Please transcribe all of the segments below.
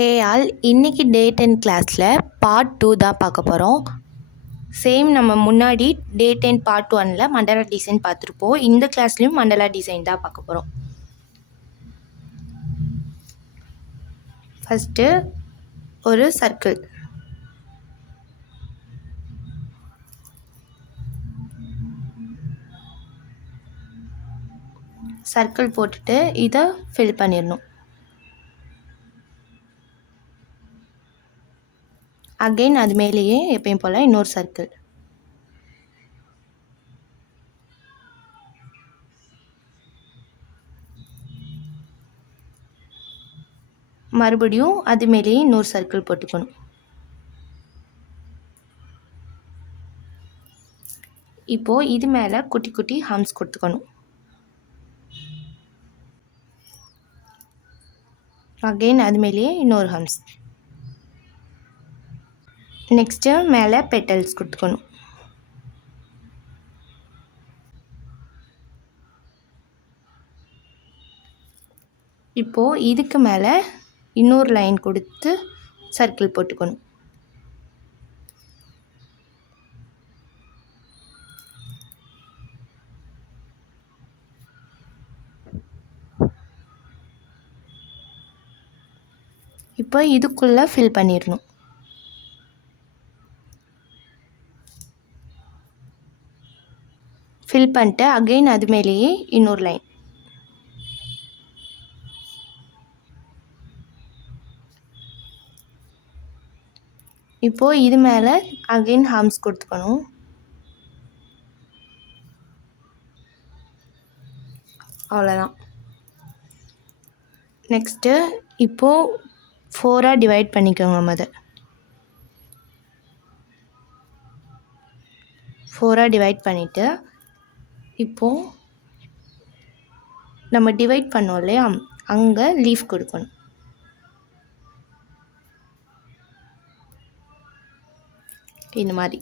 All இன்றைக்கி டே 10 கிளாஸில் part 2 தான் பார்க்க போகிறோம். சேம் நம்ம முன்னாடி டே 10 பார்ட் 1ல் மண்டலா டிசைன் பார்த்துருப்போம். இந்த கிளாஸ்லேயும் மண்டலா டிசைன் தான் பார்க்க போகிறோம். ஃபஸ்ட்டு ஒரு சர்க்கிள் போட்டுட்டு இதை ஃபில் பண்ணிடணும். அகெயின் அது மேலேயே எப்பயும் போல் இன்னொரு சர்க்கிள். மறுபடியும் அது மேலேயே இன்னொரு சர்க்கிள் போட்டுக்கணும். இப்போது இது மேலே குட்டி குட்டி ஹம்ஸ் கொடுத்துக்கணும். அகெயின் அது மேலேயே இன்னொரு ஹம்ஸ். நெக்ஸ்ட்டு மேலே பெட்டல்ஸ் கொடுத்துக்கணும். இப்போது இதுக்கு மேலே இன்னொரு லைன் கொடுத்து சர்க்கிள் போட்டுக்கணும். இப்போ இதுக்குள்ளே ஃபில் பண்ணிடணும். ஃபில் பண்ணிட்டு அகெயின் அது மேலேயே இன்னொரு லைன். இப்போது இது மேலே அகெயின் ஹம்ஸ் கொடுத்துக்கணும். அவ்வளோதான். நெக்ஸ்ட்டு இப்போது 4ஆக டிவைட் பண்ணிக்கோங்க. 4ஆக டிவைட் பண்ணிவிட்டு இப்போது நம்ம டிவைட் பண்ணோம் இல்லையா, அங்கே லீஃப் கொடுக்கணும். இந்த மாதிரி.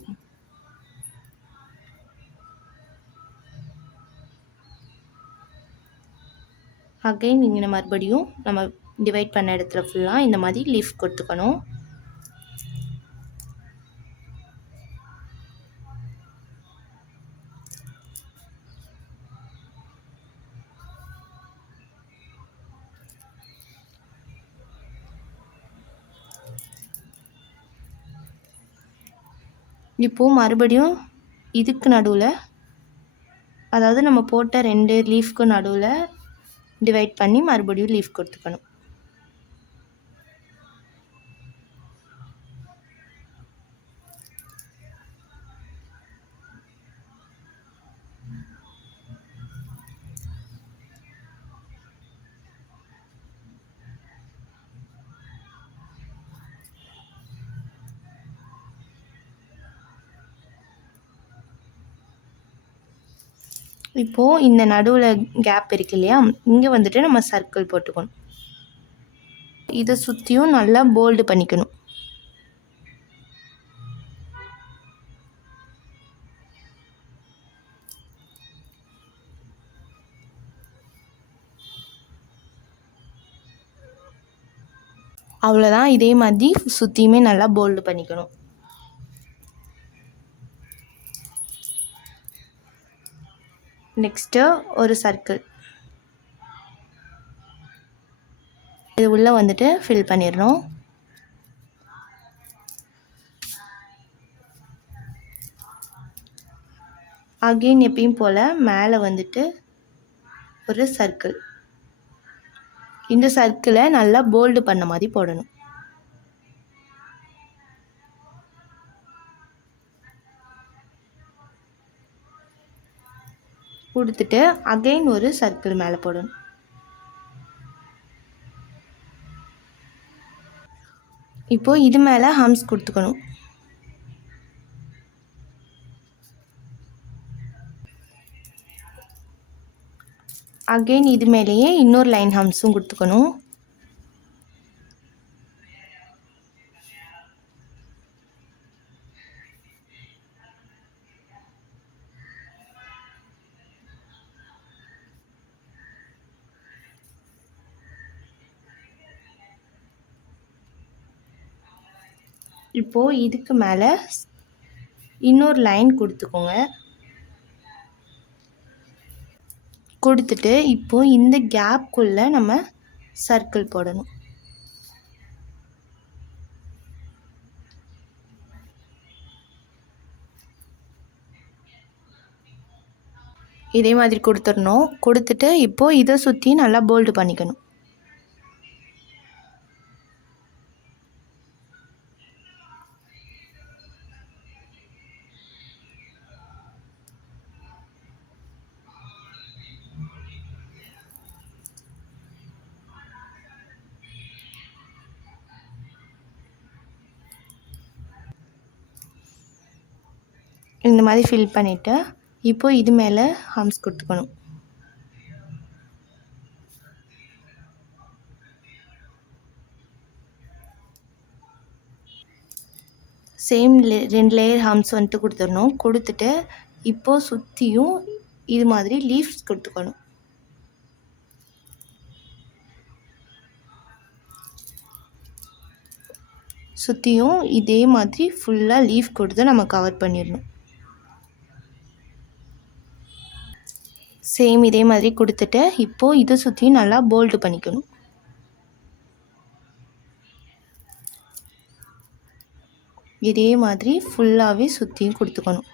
அகைன் இங்கே மறுபடியும் நம்ம டிவைட் பண்ண இடத்துல ஃபுல்லாக இந்த மாதிரி லீஃப் கொடுத்துக்கணும். இப்போது மறுபடியும் இதுக்கு நடுவில், அதாவது நம்ம போட்ட 2 லீஃப்க்கு நடுவில் டிவைட் பண்ணி மறுபடியும் லீஃப் கொடுத்துக்கணும். இப்போது இந்த நடுவில் கேப் இருக்கு இல்லையா, இங்கே வந்துட்டு நம்ம சர்க்கிள் போட்டுக்கணும். இதை சுற்றியும் நல்லா போல்டு பண்ணிக்கணும். அவ்வளோதான். இதே மாதிரி சுற்றியுமே நல்லா போல்டு பண்ணிக்கணும். நெக்ஸ்ட்டு ஒரு சர்க்கிள் இது உள்ளே வந்துட்டு ஃபில் பண்ணிடணும். அகெயின் எப்பயும் போல் மேலே வந்துட்டு ஒரு சர்க்கிள். இந்த சர்க்கிளை நல்லா போல்டு பண்ண மாதிரி போடணும். கொடுத்துட்டு அகெயின் ஒரு சர்க்கிள் மேலே போடணும். இப்போது இது மேலே ஹம்ஸ் கொடுத்துக்கணும். அகெயின் இது மேலேயே இன்னொரு லைன் ஹம்ஸும் கொடுத்துக்கணும். இப்போது இதுக்கு மேலே இன்னொரு லைன் கொடுத்துக்கோங்க. கொடுத்துட்டு இப்போது இந்த கேப்குள்ளே நம்ம சர்க்கிள் போடணும். இதே மாதிரி கொடுத்துடணும். கொடுத்துட்டு இப்போது இதை சுற்றி நல்லா போல்டு பண்ணிக்கணும். இந்த மாதிரி ஃபில் பண்ணிவிட்டு இப்போது இது மேலே ஹம்ஸ் கொடுத்துக்கணும். சேம் 2 லேயர் ஹம்ஸ் வந்துட்டு கொடுத்துடணும். கொடுத்துட்டு இப்போது சுற்றியும் இது மாதிரி லீவ்ஸ் கொடுத்துக்கணும். சுற்றியும் இதே மாதிரி ஃபுல்லாக லீஃப் கொடுத்து நம்ம கவர் பண்ணிடணும். சேம் இதே மாதிரி கொடுத்துட்டு இப்போது இதை சுற்றியும் நல்லா போல்டு பண்ணிக்கணும். இதே மாதிரி ஃபுல்லாகவே சுற்றியும் கொடுத்துக்கணும்.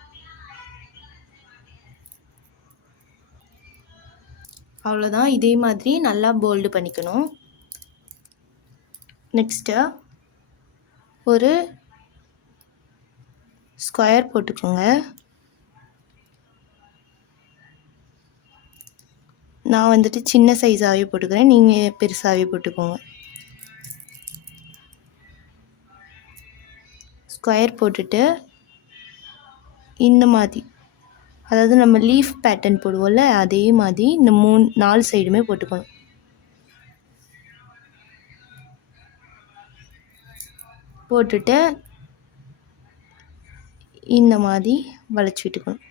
அவ்வளோதான். இதே மாதிரி நல்லா போல்டு பண்ணிக்கணும். நெக்ஸ்ட்டு ஒரு ஸ்கொயர் போட்டுக்கோங்க. நான் வந்துட்டு சின்ன சைஸாகவே போட்டுக்கிறேன், நீங்கள் பெருசாகவே போட்டுக்கோங்க. ஸ்கொயர் போட்டுட்டு இந்த மாதிரி, அதாவது நம்ம லீஃப் பேட்டர்ன் போடுவோம்ல, அதே மாதிரி இந்த 4 சைடுமே போட்டுக்கணும். போட்டுட்டு இந்த மாதிரி வளைச்சி விட்டுக்கணும்.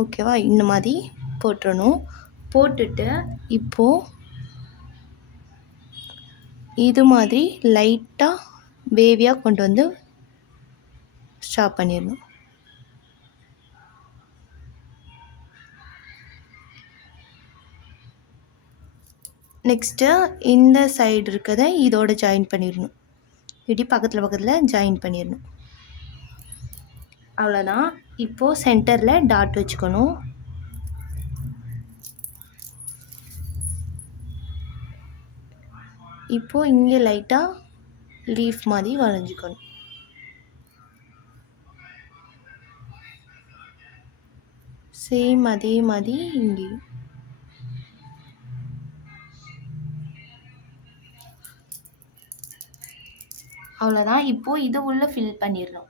ஓகேவா? இந்த மாதிரி போட்டுறணும். போட்டுட்டு இப்போது இது மாதிரி லைட்டாக வேவியாக கொண்டு வந்து ஸ்டாப் பண்ணிடணும். நெக்ஸ்ட்டு இந்த சைடு இருக்கிறத இதோட ஜாயின் பண்ணிடணும். இப்படி பக்கத்தில் ஜாயின் பண்ணிடணும். அவ்வளோதான். இப்போது சென்டரில் டாட் வச்சுக்கணும். இப்போது இங்கே லைட்டாக லீஃப் மாதிரி வரைஞ்சிக்கணும். சேம் அதே மாதிரி இங்கேயும். அவ்வளோதான். இப்போது இதை உள்ளே ஃபில் பண்ணிடணும்.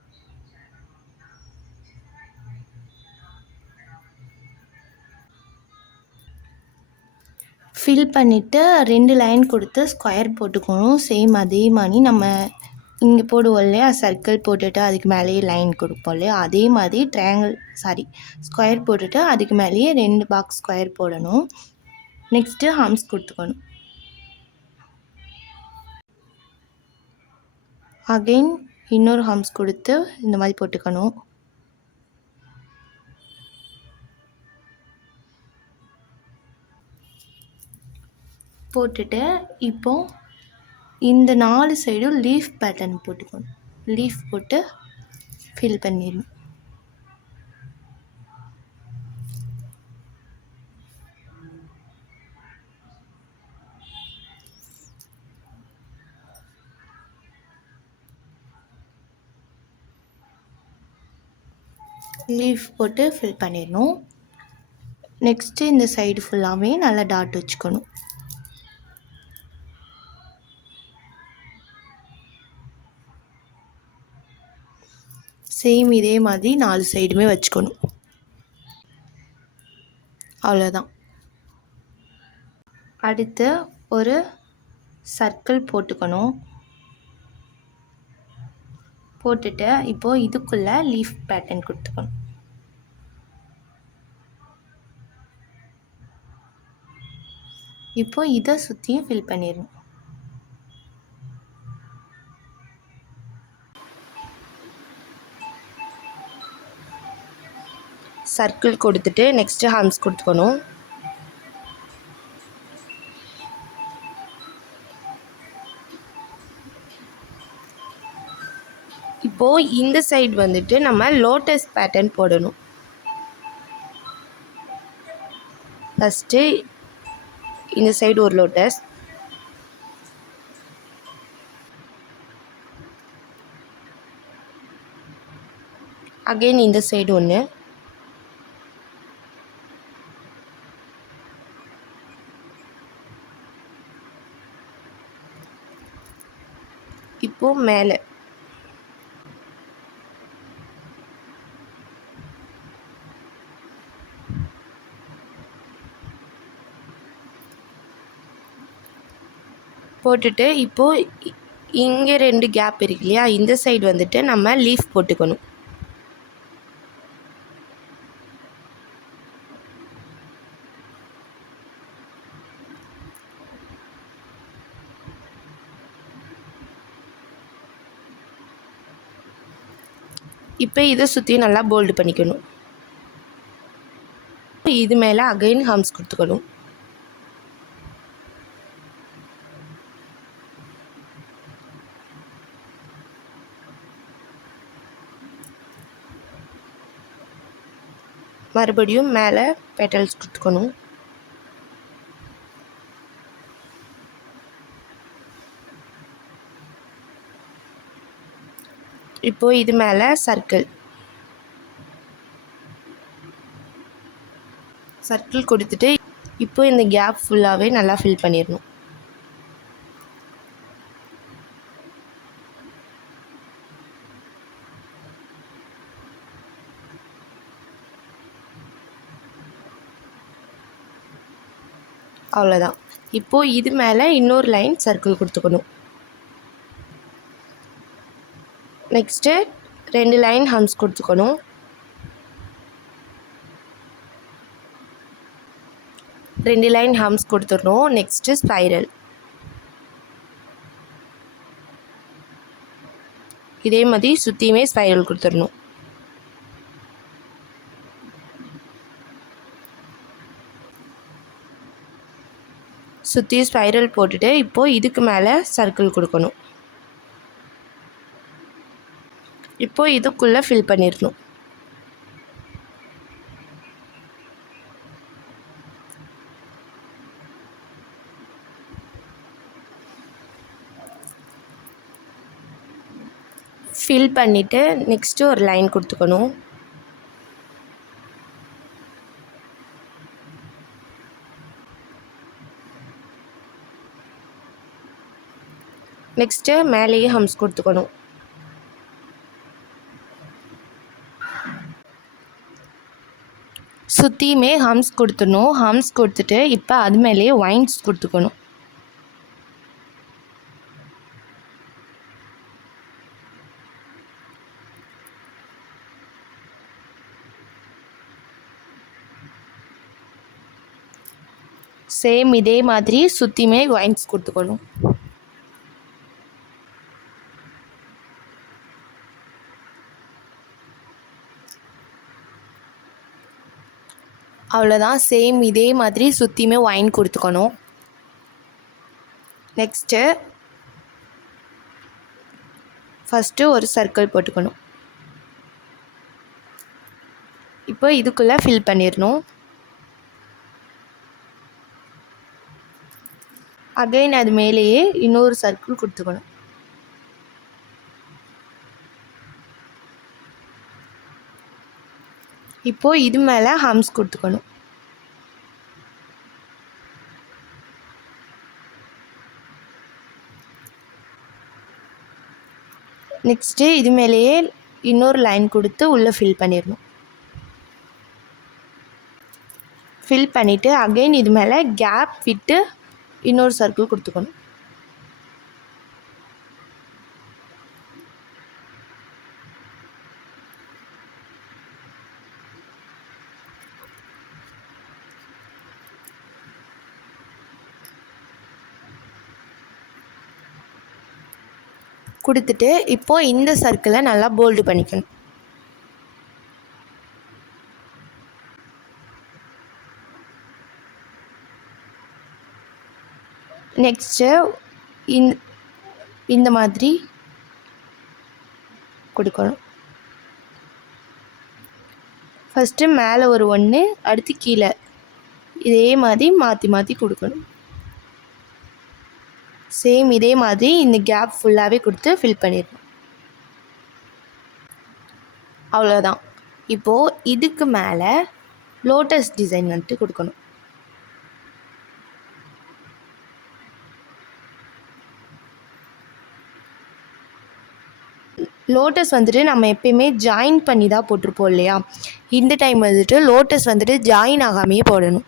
ஃபில் பண்ணிவிட்டு 2 லைன் கொடுத்து ஸ்கொயர் போட்டுக்கணும். சேம் அதே மாதிரி நம்ம இங்கே போடுவோம் இல்லையா, சர்க்கிள் போட்டுட்டு அதுக்கு மேலேயே லைன் கொடுப்போம் இல்லையா, அதே மாதிரி ஸ்கொயர் போட்டுட்டு அதுக்கு மேலேயே 2 பாக்ஸ் ஸ்கொயர் போடணும். நெக்ஸ்ட்டு ஹம்ஸ் கொடுத்துக்கணும். அகெயின் இன்னொரு ஹம்ஸ் கொடுத்து இந்த மாதிரி போட்டுக்கணும். போட்டுட்டு இப்போது இந்த 4 சைடும் லீஃப் பேட்டர்ன் போட்டுக்கணும். லீஃப் போட்டு ஃபில் பண்ணிடணும். லீஃப் போட்டு ஃபில் பண்ணிடணும். நெக்ஸ்ட்டு இந்த சைடு ஃபுல்லாகவே நல்லா டாட் வச்சுக்கணும். சேம் இதே மாதிரி 4 சைடுமே வச்சுக்கணும். அவ்வளோதான். அடுத்து ஒரு சர்க்கிள் போட்டுக்கணும். போட்டுட்டு இப்போது இதுக்குள்ளே லீஃப் பேட்டர்ன் கொடுத்துக்கணும். இப்போது இதை சுற்றியும் ஃபில் பண்ணிடணும். சர்க்கிள் கொடுத்துட்டு நெக்ஸ்ட்டு ஹார்ம்ஸ் கொடுத்துக்கணும். இப்போது இந்த சைடு வந்துட்டு நம்ம லோட்டஸ் பேட்டர்ன் போடணும். ஃபஸ்ட்டு இந்த சைடு ஒரு லோட்டஸ், அகைன் இந்த சைடு ஒன்று, இப்போது மேலே போட்டுட்டு இப்போது இங்கே 2 கேப் இருக்கு இல்லையா, இந்த சைடு வந்துட்டு நம்ம லீஃப் போட்டுக்கணும். இப்போ இதை சுற்றி நல்லா போல்டு பண்ணிக்கணும். இது மேலே அகைன் ஹம்ஸ் கொடுத்துக்கணும். மறுபடியும் மேலே பெட்டல்ஸ் கொடுத்துக்கணும். இப்போது இது மேலே சர்க்கிள் கொடுத்துட்டு இப்போ இந்த கேப் ஃபுல்லாகவே நல்லா ஃபில் பண்ணிடணும். அவ்வளோதான். இப்போது இது மேலே இன்னொரு லைன் சர்க்கிள் கொடுத்துக்கணும். நெக்ஸ்ட்டு 2 லைன் ஹம்ஸ் கொடுத்துக்கணும். ரெண்டு லைன் ஹம்ஸ் கொடுத்துடணும். நெக்ஸ்ட்டு ஸ்பைரல், இதே மாதிரி சுற்றியுமே ஸ்பைரல் கொடுத்துடணும். சுற்றி ஸ்பைரல் போட்டுட்டு இப்போது இதுக்கு மேலே சர்க்கிள் கொடுக்கணும். இப்போது இதுக்குள்ளே ஃபில் பண்ணிடணும். ஃபில் பண்ணிவிட்டு நெக்ஸ்ட்டு ஒரு லைன் கொடுத்துக்கணும். நெக்ஸ்ட்டு மேலேயே ஹம்ஸ் கொடுத்துக்கணும். சுற்றியுமே ஹம்ஸ் கொடுத்துடணும். ஹம்ஸ் கொடுத்துட்டு இப்போ அது மேலேயே வைன்ஸ் கொடுத்துக்கணும். சேம் இதே மாதிரி சுற்றியுமே வைன்ஸ் கொடுத்துக்கணும். அவ்வளோதான். சேம் இதே மாதிரி சுற்றியுமே வைன் கொடுத்துக்கணும். நெக்ஸ்ட்டு ஃபஸ்ட்டு ஒரு சர்க்கிள் போட்டுக்கணும். இப்போ இதுக்குள்ளே ஃபில் பண்ணிடணும். அகைன் அது மேலேயே இன்னொரு சர்க்கிள் கொடுத்துக்கணும். இப்போது இது மேலே ஹம்ஸ் கொடுத்துக்கணும். நெக்ஸ்ட்டு இது மேலேயே இன்னொரு லைன் கொடுத்து உள்ளே ஃபில் பண்ணிடணும். ஃபில் பண்ணிவிட்டு அகைன் இது மேலே கேப் விட்டு இன்னொரு சர்க்கிள் கொடுத்துக்கணும். கொடுத்துட்டு இப்போது இந்த சர்க்கிளை நல்லா போல்டு பண்ணிக்கணும். நெக்ஸ்ட்டு இந்த மாதிரி கொடுக்கணும். ஃபஸ்ட்டு மேலே ஒரு 1, அடுத்து கீழே இதே மாதிரி மாற்றி மாற்றி கொடுக்கணும். சேம் இதே மாதிரி இந்த கேப் ஃபுல்லாகவே கொடுத்து ஃபில் பண்ணிடணும். அவ்வளோதான். இப்போது இதுக்கு மேலே லோட்டஸ் டிசைன் வந்துட்டு கொடுக்கணும். லோட்டஸ் வந்துட்டு நம்ம எப்பயுமே ஜாயின் பண்ணி தான் போட்டிருப்போம் இல்லையா, இந்த டைம் வந்துட்டு லோட்டஸ் வந்துட்டு ஜாயின் ஆகாமையே போடணும்.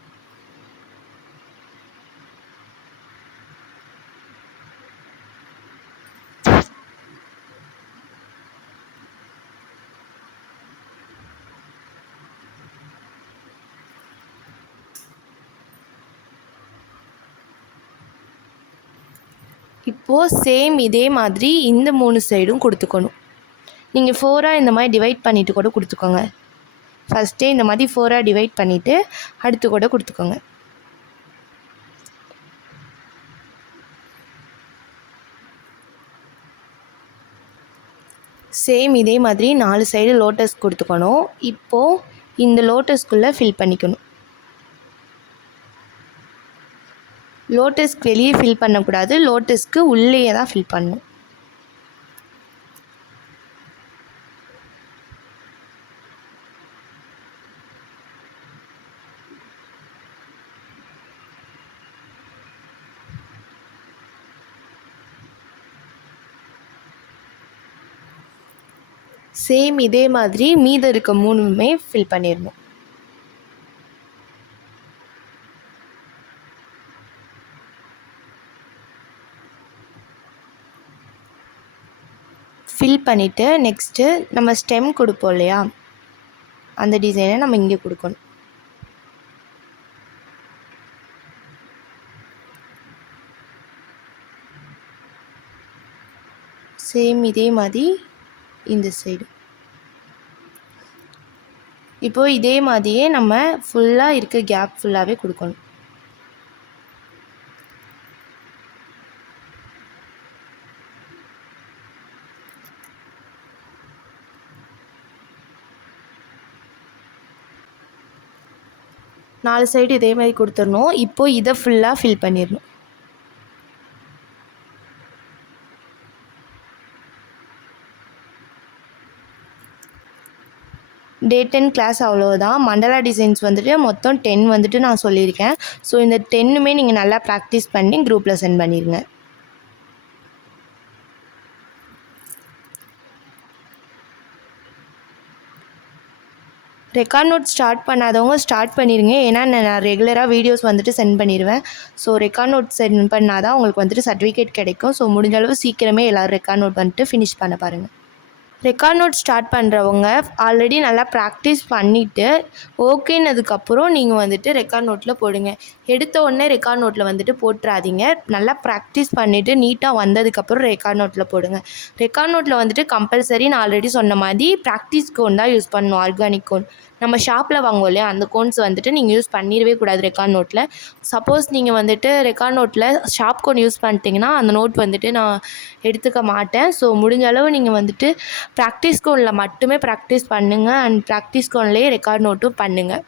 இப்போது சேம் இதே மாதிரி இந்த 3 சைடும் கொடுத்துக்கணும். நீங்கள் 4ஆக இந்த மாதிரி டிவைட் பண்ணிவிட்டு கூட கொடுத்துக்கோங்க. ஃபஸ்ட்டே இந்த மாதிரி 4ஆக டிவைட் பண்ணிவிட்டு அடுத்து கூட கொடுத்துக்கோங்க. சேம் இதே மாதிரி 4 சைடு லோட்டஸ் கொடுத்துக்கணும். இப்போது இந்த லோட்டஸ்குள்ளே ஃபில் பண்ணிக்கணும். லோட்டஸ்க்கு வெளியே ஃபில் பண்ணக்கூடாது, லோட்டஸ்க்கு உள்ளேயே தான் ஃபில் பண்ணணும். சேம் இதே மாதிரி மீதம் இருக்க 3மே ஃபில் பண்ணிடணும். ஃபில் பண்ணிவிட்டு நெக்ஸ்ட்டு நம்ம ஸ்டெம் கொடுப்போம் இல்லையா, அந்த டிசைனை நம்ம இங்கே கொடுக்கணும். சேம் இதே மாதிரி இந்த சைடு. இப்போது இதே மாதிரியே நம்ம ஃபுல்லாக இருக்க கேப் ஃபுல்லாகவே கொடுக்கணும். நாலு சைடு இதே மாதிரி கொடுத்துடணும். இப்போது இதை ஃபுல்லாக ஃபில் பண்ணிடணும். டே 10 கிளாஸ் அவ்வளோதான். மண்டலா டிசைன்ஸ் வந்துட்டு மொத்தம் 10 வந்துட்டு நான் சொல்லியிருக்கேன். ஸோ இந்த 10மே நீங்கள் நல்லா ப்ராக்டிஸ் பண்ணி குரூப்பில் சென்ட் பண்ணிடுங்க. ரெக்கார்ட் நோட் ஸ்டார்ட் பண்ணாதவங்க ஸ்டார்ட் பண்ணிடுங்க. ஏன்னா நான் ரெகுலராக வீடியோஸ் வந்துட்டு சென்ட் பண்ணிடுவேன். ஸோ ரெக்கார்ட் நோட் சென்ட் பண்ணால் தான் உங்களுக்கு வந்துட்டு சர்டிஃபிகேட் கிடைக்கும். ஸோ முடிஞ்ச அளவு சீக்கிரமே எல்லோரும் ரெக்கார்ட் நோட் வந்துட்டு ஃபினிஷ் பண்ண பாருங்கள். ரெக்கார்ட் நோட் ஸ்டார்ட் பண்ணுறவங்க ஆல்ரெடி நல்லா ப்ராக்டிஸ் பண்ணிவிட்டு ஓகேனதுக்கப்புறம் நீங்கள் வந்துட்டு ரெக்கார்ட் நோட்டில் போடுங்க. எடுத்த உடனே ரெக்கார்ட் நோட்டில் வந்துட்டு போட்டுறாதீங்க. நல்லா ப்ராக்டிஸ் பண்ணிவிட்டு நீட்டாக வந்ததுக்கப்புறம் ரெக்கார்ட் நோட்டில் போடுங்க. ரெக்கார்ட் நோட்டில் வந்துட்டு கம்பல்சரி நான் ஆல்ரெடி சொன்ன மாதிரி ப்ராக்டிஸ் கோன் தான் யூஸ் பண்ணணும். ஆர்கானிக் கோன் நம்ம ஷாப்பில் வாங்குவோம் இல்லையா, அந்த கோன்ஸ் வந்துட்டு நீங்கள் யூஸ் பண்ணிடவே கூடாது ரெக்கார்ட் நோட்டில். சப்போஸ் நீங்கள் வந்துட்டு ரெக்கார்ட் நோட்டில் ஷாப் கோன் யூஸ் பண்ணிட்டீங்கன்னா அந்த நோட் வந்துட்டு நான் எடுத்துக்க மாட்டேன். ஸோ முடிஞ்ச அளவு நீங்கள் வந்துட்டு ப்ராக்டிஸ் கோனில் மட்டுமே ப்ராக்டிஸ் பண்ணுங்கள். அண்ட் ப்ராக்டிஸ் கோன்லேயே ரெக்கார்ட் நோட்டும் பண்ணுங்கள்.